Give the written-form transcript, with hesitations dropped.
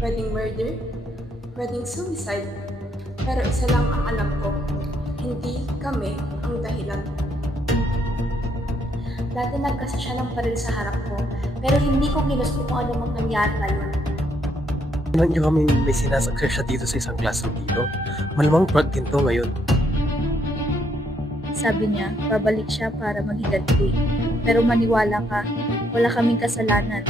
Pwedeng murder, pwedeng suicide. Pero isa lang ang alam ko, hindi kami ang dahilan. Dati nagkasa siya ng baril sa harap ko, pero hindi ko ginusto kung ano mang nangyari ngayon. Tingnan niyo kami may sinasaksa siya dito sa isang classroom dito. Malamang prank din to ngayon. Sabi niya, babalik siya para maghiganti. Pero maniwala ka, wala kaming kasalanan.